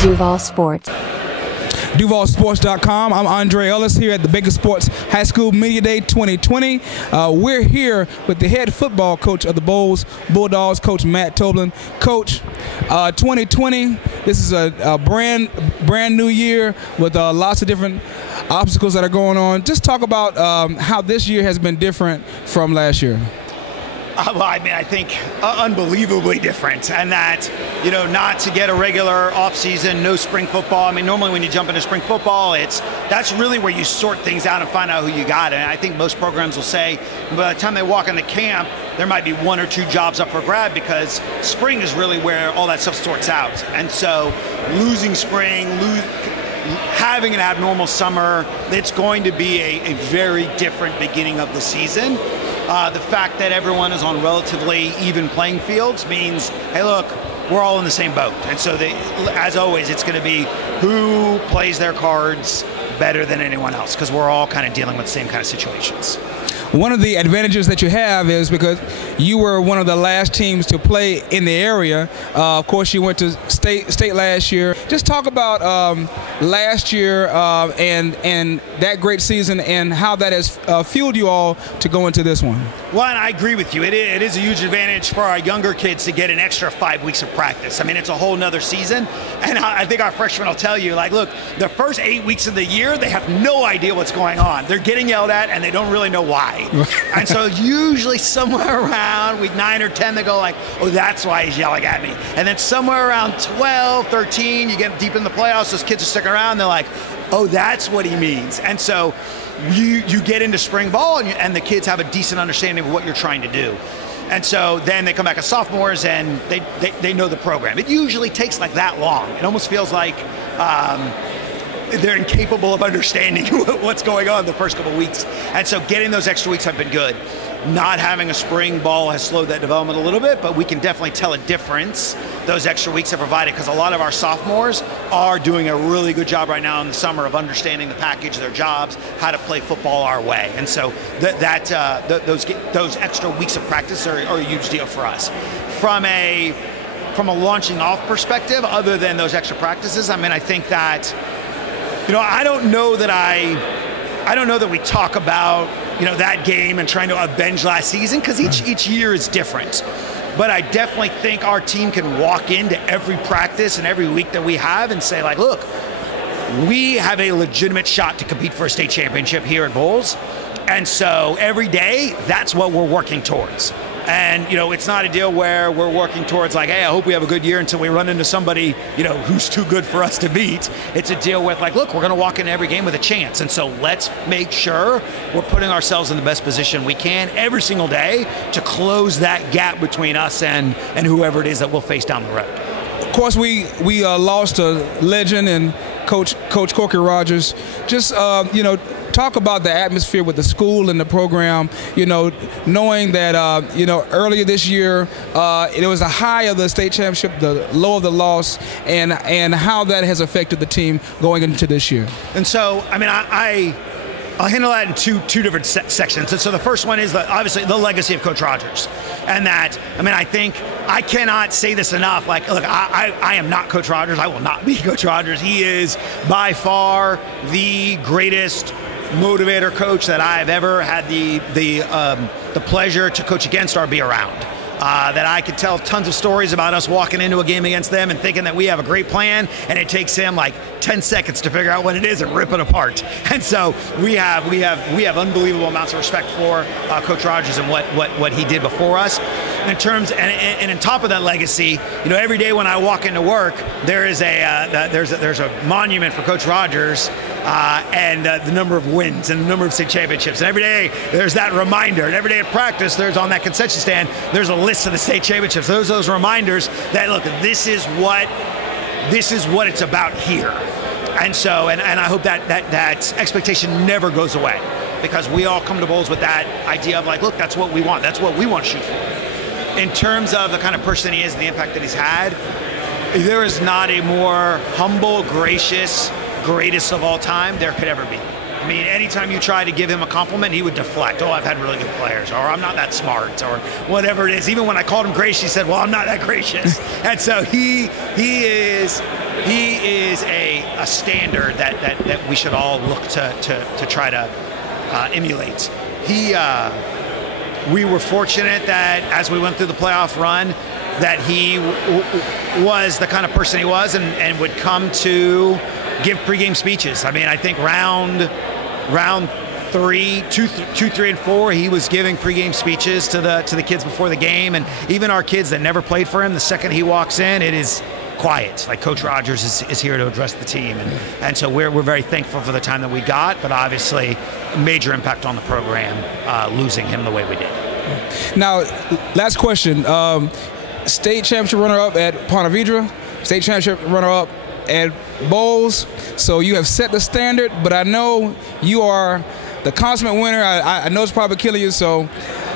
Duval Sports. DuvalSports.com. I'm Andre Ellis here at the Baker Sports High School Media Day 2020. We're here with the head football coach of the Bolles Bulldogs, Coach Matt Toblin. Coach, 2020, this is a brand new year with lots of different obstacles that are going on. Just talk about how this year has been different from last year. Well, I mean, I think unbelievably different, and that, you know, not to get a regular off-season, no spring football. I mean, normally when you jump into spring football, that's really where you sort things out and find out who you got. And I think most programs will say by the time they walk into camp, there might be one or two jobs up for grab, because spring is really where all that stuff sorts out. And so losing spring, having an abnormal summer, it's going to be a very different beginning of the season. The fact that everyone is on relatively even playing fields means, hey, look, we're all in the same boat. And so, as always, it's going to be who plays their cards better than anyone else, because we're all kind of dealing with the same kind of situations. One of the advantages that you have is because you were one of the last teams to play in the area. Of course, you went to state last year. Just talk about last year and that great season and how that has fueled you all to go into this one. Well, and I agree with you. It is a huge advantage for our younger kids to get an extra 5 weeks of practice. I mean, it's a whole nother season. And I think our freshmen will tell you, like, look, the first 8 weeks of the year, they have no idea what's going on. They're getting yelled at, and they don't really know why. And so usually somewhere around week 9 or 10, they go like, oh, that's why he's yelling at me. And then somewhere around 12, 13, you get deep in the playoffs, those kids are sticking around, they're like, oh, that's what he means. And so you get into spring ball, and the kids have a decent understanding of what you're trying to do. And so then they come back as sophomores, and they know the program. It usually takes like that long. It almost feels like they're incapable of understanding what's going on the first couple of weeks. And so getting those extra weeks have been good. Not having a spring ball has slowed that development a little bit, but we can definitely tell a difference those extra weeks have provided, because a lot of our sophomores are doing a really good job right now in the summer of understanding the package, their jobs, how to play football our way. And so those extra weeks of practice are a huge deal for us. From a launching off perspective, other than those extra practices, I mean, I think that, you know, I don't know that we talk about, you know, that game and trying to avenge last season, because each year is different. But I definitely think our team can walk into every practice and every week that we have and say, like, look, we have a legitimate shot to compete for a state championship here at Bolles. And so every day, that's what we're working towards. And, you know, it's not a deal where we're working towards like, hey, I hope we have a good year until we run into somebody, you know, who's too good for us to beat. It's a deal with like, look, we're going to walk into every game with a chance. And so let's make sure we're putting ourselves in the best position we can every single day to close that gap between us and whoever it is that we'll face down the road. Of course, we lost a legend and Coach Corky Rogers. Just, you know, talk about the atmosphere with the school and the program, you know, knowing that, you know, earlier this year, it was the high of the state championship, the low of the loss, and how that has affected the team going into this year. And so, I mean, I'll handle that in two different sections. And so the first one is obviously the legacy of Coach Rogers. And that, I mean, I think I cannot say this enough. Like, look, I am not Coach Rogers. I will not be Coach Rogers. He is by far the greatest motivator coach that I've ever had the pleasure to coach against or be around. That I could tell tons of stories about us walking into a game against them and thinking that we have a great plan, and it takes him like 10 seconds to figure out what it is and rip it apart. And so we have unbelievable amounts of respect for Coach Rogers and what he did before us. In terms and on top of that legacy, you know, every day when I walk into work, there's a monument for Coach Rogers and the number of wins and the number of state championships. And every day there's that reminder. And every day at practice, there's on that concession stand, there's a list of the state championships. Those reminders that, look, this is what it's about here. And so, and I hope that expectation never goes away, because we all come to Bolles with that idea of like, look, that's what we want. That's what we want to shoot for. In terms of the kind of person he is and the impact that he's had, there is not a more humble, gracious, greatest of all time there could ever be. I mean, anytime you try to give him a compliment, he would deflect. Oh, I've had really good players, or I'm not that smart, or whatever it is. Even when I called him gracious, he said, well, I'm not that gracious. And so he is he is a standard that we should all look to try to emulate. We were fortunate that as we went through the playoff run, that he was the kind of person he was and would come to give pregame speeches. I mean, I think round 3, 2, 3, and 4, he was giving pregame speeches to the kids before the game, and even our kids that never played for him. The second he walks in, it is quiet. Like Coach Rogers is here to address the team, and so we're very thankful for the time that we got. But obviously, major impact on the program losing him the way we did. Now, last question: state championship runner-up at Ponte Vedra, state championship runner-up at Bolles. So you have set the standard, but I know you are the consummate winner. I know it's probably killing you. So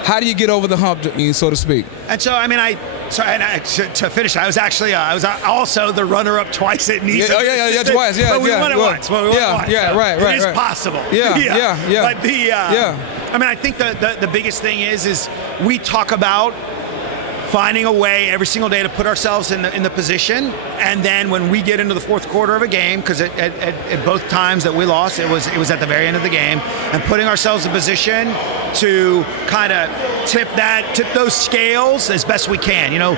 how do you get over the hump, so to speak? And so, I mean, to finish, I was also the runner-up twice at Nice. Yeah, twice. Yeah, but we won it once. Right. It is possible. Yeah. But I mean, I think the biggest thing is we talk about finding a way every single day to put ourselves in the position, and then when we get into the fourth quarter of a game, because at both times that we lost, it was at the very end of the game, and putting ourselves in position to kind of tip those scales as best we can. You know,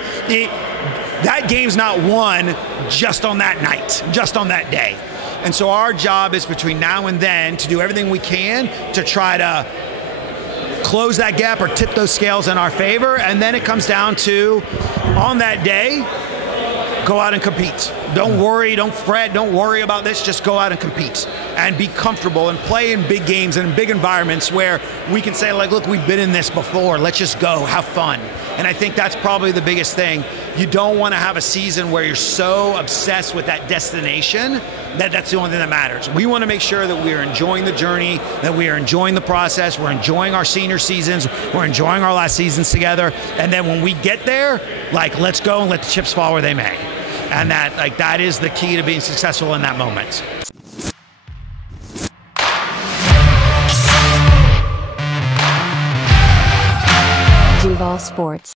that game's not won just on that night, just on that day, and so our job is between now and then to do everything we can to try to close that gap or tip those scales in our favor, and then it comes down to, on that day, go out and compete. Don't worry, don't fret, don't worry about this, just go out and compete and be comfortable and play in big games and in big environments where we can say, like, look, we've been in this before, let's just go, have fun. And I think that's probably the biggest thing. You don't want to have a season where you're so obsessed with that destination that's the only thing that matters. We want to make sure that we are enjoying the journey, that we are enjoying the process, we're enjoying our senior seasons, we're enjoying our last seasons together, and then when we get there, like, let's go and let the chips fall where they may. And that is the key to being successful in that moment. Duval Sports.